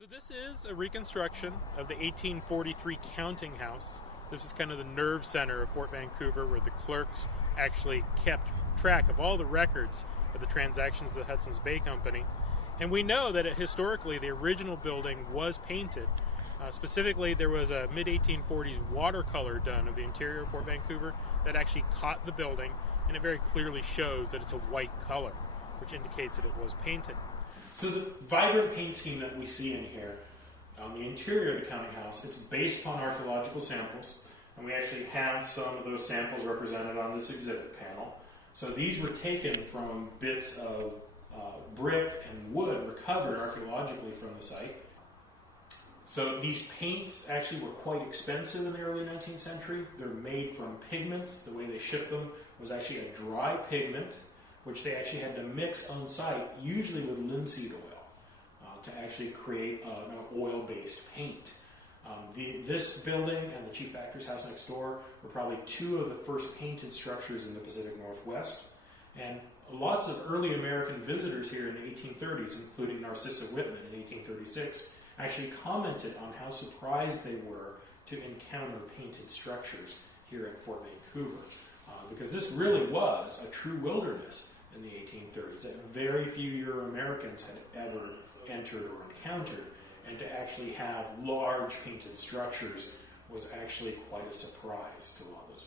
So this is a reconstruction of the 1843 counting house. This is kind of the nerve center of Fort Vancouver, where the clerks actually kept track of all the records of the transactions of the Hudson's Bay Company. And we know that historically the original building was painted. Specifically, there was a mid-1840s watercolor done of the interior of Fort Vancouver that actually caught the building, and it very clearly shows that it's a white color, which indicates that it was painted. So the vibrant paint scheme that we see in here on the interior of the counting house, it's based upon archaeological samples, and we actually have some of those samples represented on this exhibit panel. So these were taken from bits of brick and wood recovered archaeologically from the site. So these paints actually were quite expensive in the early 19th century. They're made from pigments. The way they shipped them was actually a dry pigment, which they actually had to mix on site, usually with linseed oil, to actually create an oil-based paint. This building and the Chief Factor's house next door were probably two of the first painted structures in the Pacific Northwest. And lots of early American visitors here in the 1830s, including Narcissa Whitman in 1836, actually commented on how surprised they were to encounter painted structures here in Fort Vancouver. Because this really was a true wilderness in the 1830s that very few Euro-Americans had ever entered or encountered, and to actually have large painted structures was actually quite a surprise to a lot of those